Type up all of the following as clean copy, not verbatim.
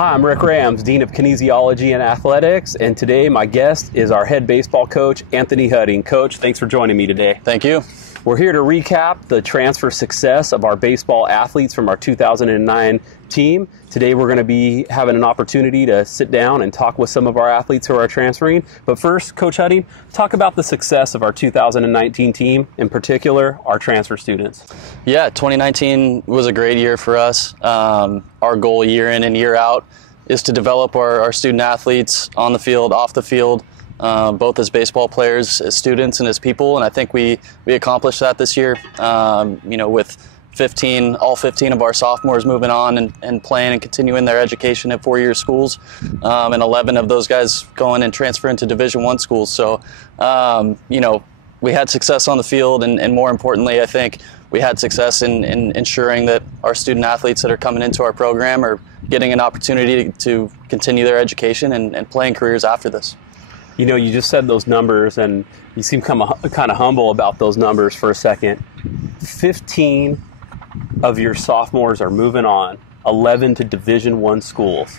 Hi, I'm Rick Rams, Dean of Kinesiology and Athletics, and today my guest is our head baseball coach, Anthony Hudding. Coach, thanks for joining me today. Thank you. We're here to recap the transfer success of our baseball athletes from our 2009 team. Today we're going to be having an opportunity to sit down and talk with some of our athletes who are transferring. But first, Coach Hudding, talk about the success of our 2019 team, in particular, our transfer students. Yeah, 2019 was a great year for us. Our goal year in and year out is to develop our student athletes on the field, off the field, both as baseball players, as students, and as people. And I think we accomplished that this year, with all 15 of our sophomores moving on and playing and continuing their education at four-year schools, and 11 of those guys going and transferring to Division I schools. So, we had success on the field, and more importantly, I think we had success in ensuring that our student athletes that are coming into our program are getting an opportunity to continue their education and playing careers after this. You know, you just said those numbers, and you seem kind of humble about those numbers for a second. 15 of your sophomores are moving on, 11 to Division I schools.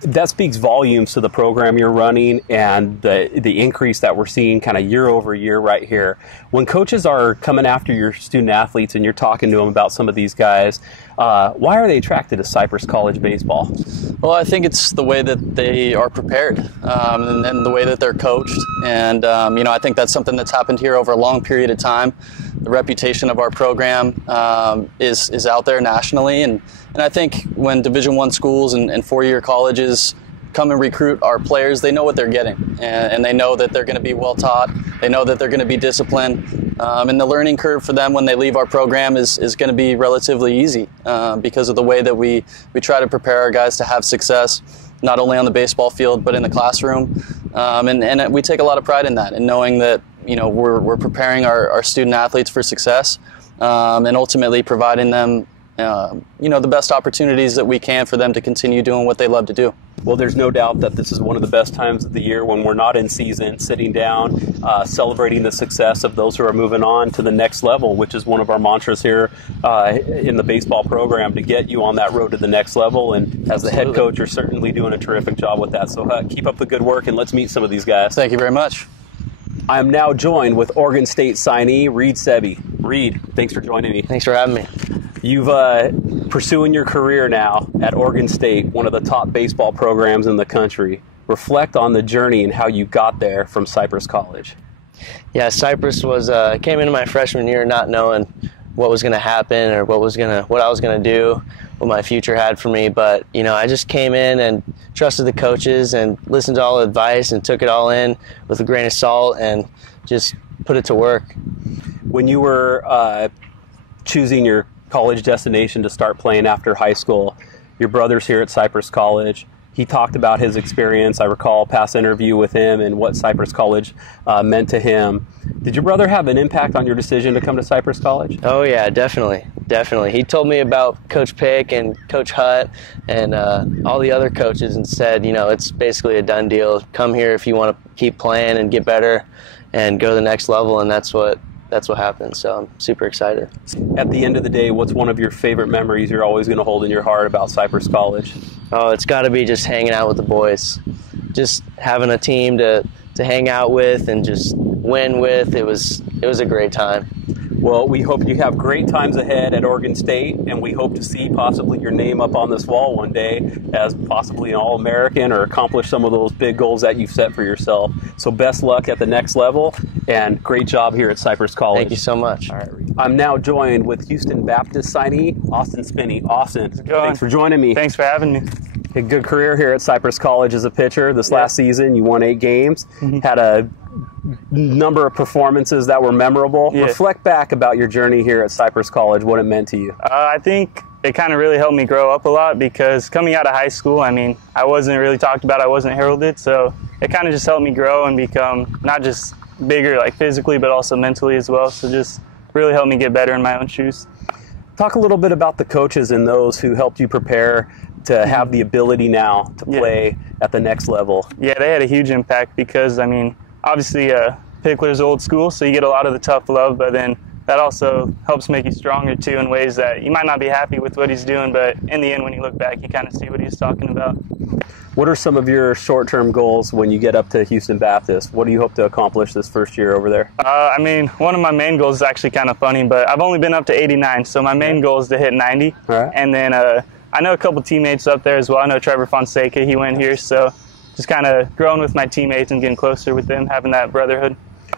That speaks volumes to the program you're running and the increase that we're seeing kind of year over year right here. When coaches are coming after your student athletes and you're talking to them about some of these guys, why are they attracted to Cypress College baseball? Well, I think it's the way that they are prepared, and the way that they're coached. And, I think that's something that's happened here over a long period of time. The reputation of our program is out there nationally. And I think when Division I schools and four-year colleges come and recruit our players, they know what they're getting. And they know that they're going to be well taught. They know that they're going to be disciplined. And the learning curve for them when they leave our program is going to be relatively easy because of the way that we try to prepare our guys to have success, not only on the baseball field, but in the classroom. And we take a lot of pride in that, and knowing that we're preparing our student athletes for success, and ultimately providing them the best opportunities that we can for them to continue doing what they love to do. Well, there's no doubt that this is one of the best times of the year when we're not in season, sitting down, celebrating the success of those who are moving on to the next level, which is one of our mantras here in the baseball program, to get you on that road to the next level. And as the head coach, you're certainly doing a terrific job with that. So keep up the good work, and let's meet some of these guys. Thank you very much. I am now joined with Oregon State signee Reed Sebi. Reed, thanks for joining me. Thanks for having me. You've pursuing your career now at Oregon State, one of the top baseball programs in the country. Reflect on the journey and how you got there from Cypress College. Yeah, Cypress was came into my freshman year not knowing what was going to happen or what I was going to do, what my future had for me. But I just came in and trusted the coaches and listened to all the advice and took it all in with a grain of salt and just put it to work. When you were choosing your college destination to start playing after high school, your brother's here at Cypress College. He talked about his experience. I recall a past interview with him and what Cypress College meant to him. Did your brother have an impact on your decision to come to Cypress College? Oh yeah, definitely. He told me about Coach Pick and Coach Hutt and all the other coaches and said, it's basically a done deal. Come here if you want to keep playing and get better and go to the next level, and that's what happened. So I'm super excited. At the end of the day, what's one of your favorite memories you're always going to hold in your heart about Cypress College? Oh, it's got to be just hanging out with the boys. Just having a team to hang out with and just win with. It was a great time. Well, we hope you have great times ahead at Oregon State, and we hope to see possibly your name up on this wall one day as possibly an All-American or accomplish some of those big goals that you've set for yourself. So best luck at the next level, and great job here at Cypress College. Thank you so much. All right. I'm now joined with Houston Baptist signee Austin Spinney. Austin, thanks for joining me. Thanks for having me. A good career here at Cypress College as a pitcher. This last season, you won 8 games, had a number of performances that were memorable. Reflect back about your journey here at Cypress College, what it meant to you. I think it kind of really helped me grow up a lot because coming out of high school, I wasn't really talked about, I wasn't heralded, so it kind of just helped me grow and become not just bigger like physically, but also mentally as well. So just really helped me get better in my own shoes. Talk a little bit about the coaches and those who helped you prepare to have the ability now to play at the next level. Yeah, they had a huge impact because, obviously Pickler's old school, so you get a lot of the tough love, but then that also helps make you stronger too in ways that you might not be happy with what he's doing, but in the end, when you look back, you kind of see what he's talking about. What are some of your short-term goals when you get up to Houston Baptist? What do you hope to accomplish this first year over there? I mean, one of my main goals is actually kind of funny, but I've only been up to 89, so my main goal is to hit 90. All right. And then I know a couple teammates up there as well. I know Trevor Fonseca, he went here, so just kind of growing with my teammates and getting closer with them, having that brotherhood.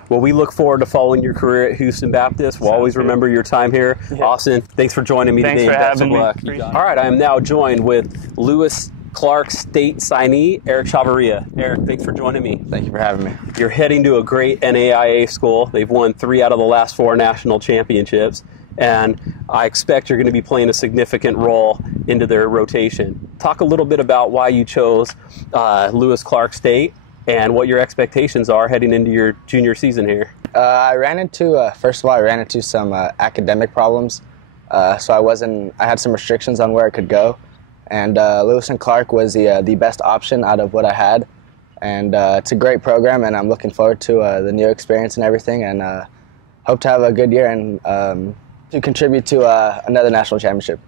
Well, we look forward to following your career at Houston Baptist. We'll always remember your time here. Yeah. Austin, thanks for joining me today. Thanks for having me. All right, I am now joined with Lewis Clark State signee, Eric Chavarria. Eric, thanks for joining me. Thank you for having me. You're heading to a great NAIA school. They've won 3 out of the last 4 national championships, and I expect you're going to be playing a significant role into their rotation. Talk a little bit about why you chose Lewis Clark State and what your expectations are heading into your junior season here. I ran into some academic problems, so I had some restrictions on where I could go. And Lewis and Clark was the best option out of what I had. And it's a great program, and I'm looking forward to the new experience and everything, and hope to have a good year and to contribute to another national championship.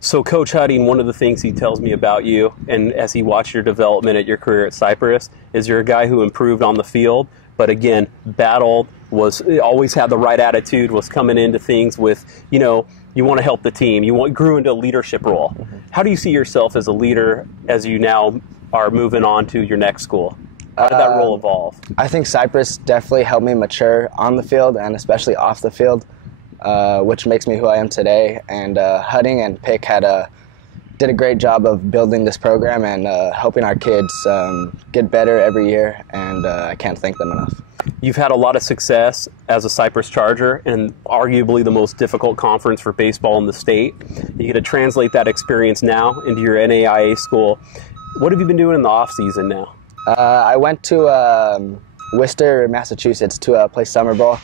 So Coach Hudding, one of the things he tells me about you, and as he watched your development at your career at Cypress, is you're a guy who improved on the field, but again, battled, always had the right attitude, was coming into things with, you want to help the team. Grew into a leadership role. Mm-hmm. How do you see yourself as a leader as you now are moving on to your next school? How did that role evolve? I think Cypress definitely helped me mature on the field and especially off the field, which makes me who I am today. And Hudding and Pick did a great job of building this program and helping our kids get better every year, and I can't thank them enough. You've had a lot of success as a Cypress Charger and arguably the most difficult conference for baseball in the state. You get to translate that experience now into your NAIA school. What have you been doing in the off-season now? I went to Worcester, Massachusetts to play summer ball,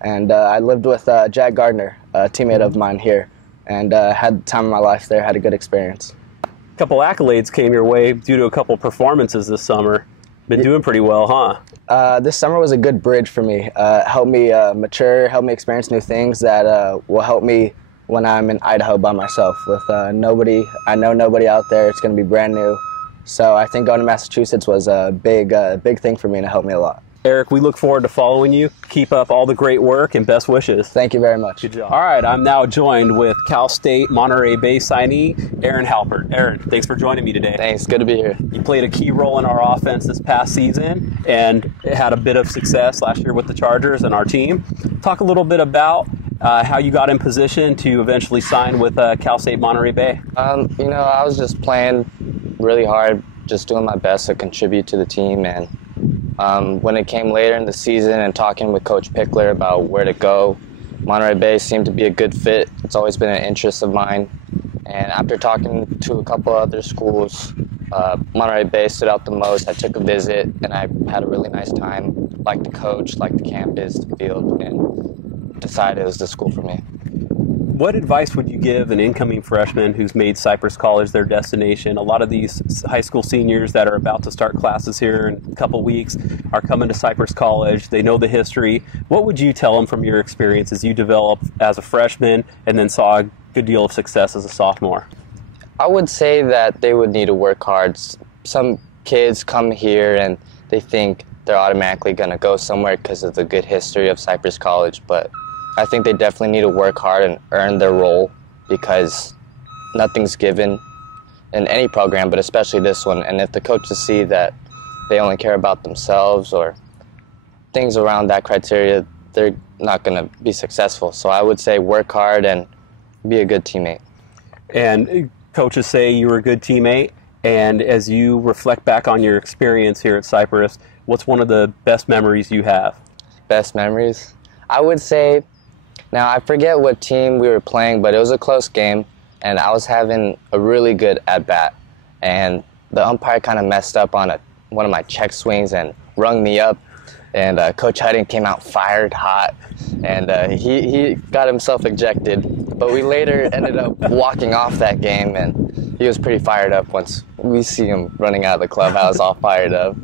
and I lived with Jack Gardner, a teammate of mine here, and had the time of my life there, had a good experience. A couple accolades came your way due to a couple performances this summer. Been doing pretty well, huh? This summer was a good bridge for me. Helped me mature, helped me experience new things that will help me when I'm in Idaho by myself with I know nobody out there. It's going to be brand new. So I think going to Massachusetts was a big thing for me, and it helped me a lot. Eric, we look forward to following you. Keep up all the great work and best wishes. Thank you very much. Good job. All right, I'm now joined with Cal State Monterey Bay signee, Erin Halpert. Erin, thanks for joining me today. Thanks, good to be here. You played a key role in our offense this past season and had a bit of success last year with the Chargers and our team. Talk a little bit about how you got in position to eventually sign with Cal State Monterey Bay. I was just playing really hard, just doing my best to contribute to the team, and when it came later in the season and talking with Coach Pickler about where to go, Monterey Bay seemed to be a good fit. It's always been an interest of mine. And after talking to a couple other schools, Monterey Bay stood out the most. I took a visit, and I had a really nice time. Liked the coach, liked the campus, the field, and decided it was the school for me. What advice would you give an incoming freshman who's made Cypress College their destination? A lot of these high school seniors that are about to start classes here in a couple weeks are coming to Cypress College. They know the history. What would you tell them from your experience as you developed as a freshman and then saw a good deal of success as a sophomore? I would say that they would need to work hard. Some kids come here and they think they're automatically going to go somewhere because of the good history of Cypress College, but I think they definitely need to work hard and earn their role, because nothing's given in any program, but especially this one. And if the coaches see that they only care about themselves or things around that criteria, they're not going to be successful. So I would say work hard and be a good teammate. And coaches say you were a good teammate. And as you reflect back on your experience here at Cypress, what's one of the best memories you have? Best memories? I would say, now I forget what team we were playing, but it was a close game, and I was having a really good at-bat. And the umpire kind of messed up on one of my check swings and rung me up. And Coach Hudding came out fired hot, and he got himself ejected. But we later ended up walking off that game, and he was pretty fired up once we see him running out of the clubhouse all fired up,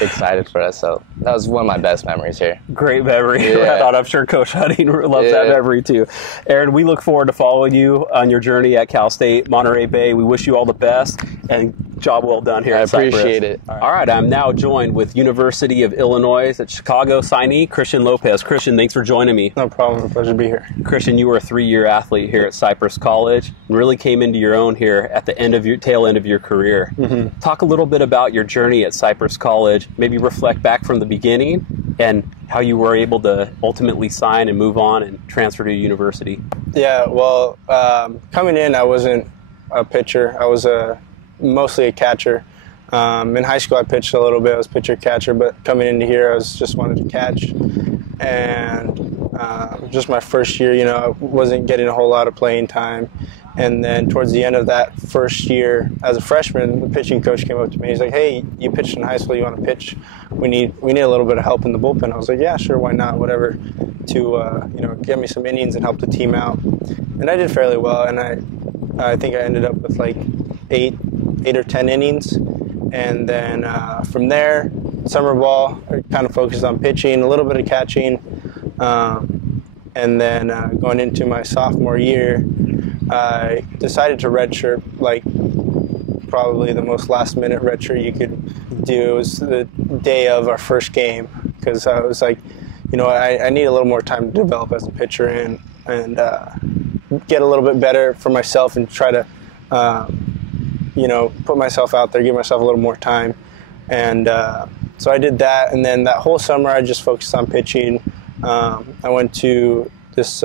excited for us. So that was one of my best memories here. Great memory. Yeah. I'm sure Coach Hutting loves that memory too. Erin, we look forward to following you on your journey at Cal State, Monterey Bay. We wish you all the best and job well done here at Cypress. I appreciate it. All right, I'm now joined with University of Illinois at Chicago signee Christian Lopez. Christian, thanks for joining me. No problem. It's a pleasure to be here. Christian, you were a 3-year athlete here at Cypress College and really came into your own here at the tail end of your career. Mm-hmm. Talk a little bit about your journey at Cypress College, maybe reflect back from the beginning and how you were able to ultimately sign and move on and transfer to university. Yeah, well, coming in, I wasn't a pitcher. I was mostly a catcher. In high school, I pitched a little bit. I was pitcher-catcher, but coming into here, I just wanted to catch. And just my first year, I wasn't getting a whole lot of playing time. And then towards the end of that first year, as a freshman, the pitching coach came up to me. He's like, "Hey, you pitched in high school. You want to pitch? We need a little bit of help in the bullpen." I was like, "Yeah, sure, why not? Whatever, to get me some innings and help the team out." And I did fairly well. And I think I ended up with like eight or 10 innings. And then from there, summer ball, I kind of focused on pitching, a little bit of catching. And then going into my sophomore year, I decided to redshirt, like probably the most last-minute redshirt you could do. It was the day of our first game because I was like, I need a little more time to develop as a pitcher and get a little bit better for myself and try to, put myself out there, give myself a little more time. And so I did that, and then that whole summer I just focused on pitching. I went to this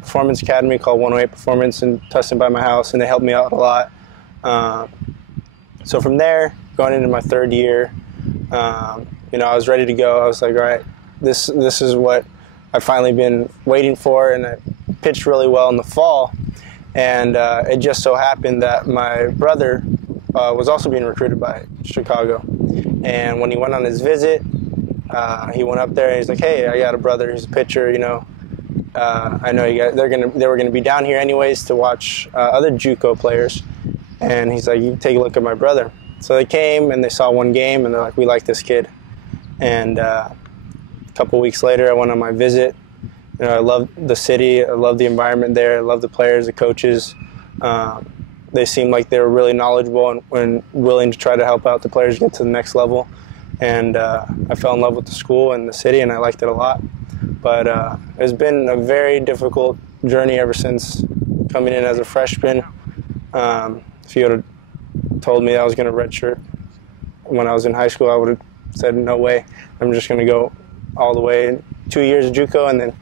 performance academy called 108 Performance in Tustin by my house, and they helped me out a lot. So from there, going into my third year, I was ready to go. I was like, all right, this is what I've finally been waiting for, and I pitched really well in the fall. And it just so happened that my brother was also being recruited by Chicago. And when he went on his visit, he went up there and he's like, "Hey, I got a brother who's a pitcher, I know you guys, they were gonna be down here anyways to watch other JUCO players." And he's like, "You take a look at my brother." So they came and they saw one game and they're like, "We like this kid." And a couple weeks later, I went on my visit. I love the city, I love the environment there, I love the players, the coaches. They seemed like they were really knowledgeable and willing to try to help out the players get to the next level. And I fell in love with the school and the city, and I liked it a lot. But it's been a very difficult journey ever since coming in as a freshman. If you would have told me I was going to redshirt when I was in high school, I would have said, "No way. I'm just going to go all the way 2 years of JUCO and then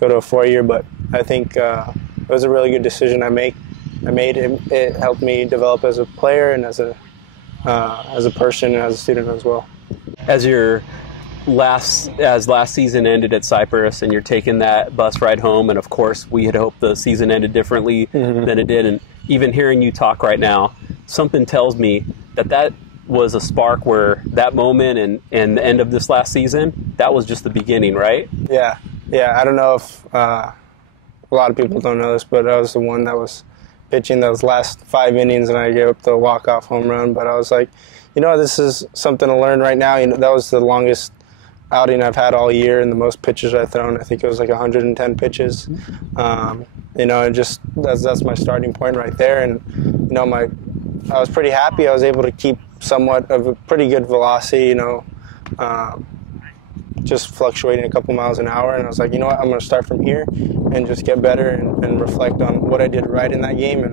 go to a 4-year." But I think it was a really good decision I made. It helped me develop as a player and as a person and as a student as well. As last season ended at Cypress and you're taking that bus ride home, and of course we had hoped the season ended differently than it did, and even hearing you talk right now, something tells me that was a spark where that moment and the end of this last season, that was just the beginning, right? Yeah. I don't know if a lot of people don't know this, but I was the one that was pitching those last 5 innings and I gave up the walk-off home run. But I was like, this is something to learn right now. That was the longest outing I've had all year and the most pitches I've thrown. I think it was like 110 pitches. And just that's my starting point right there. And I was pretty happy. I was able to keep somewhat of a pretty good velocity. Just fluctuating a couple miles an hour, and I was like, I'm going to start from here and just get better and reflect on what I did right in that game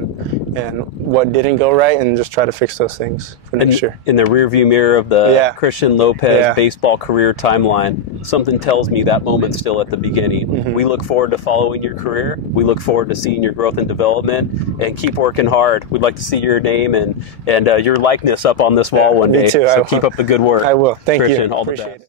and what didn't go right, and just try to fix those things for next year. In the rearview mirror of the Christian Lopez baseball career timeline, something tells me that moment's still at the beginning. We look forward to following your career. We look forward to seeing your growth and development, and keep working hard. We'd like to see your name and your likeness up on this wall one day. Me too. So keep up the good work. I will. Thank you. Christian, all the Appreciate best. it.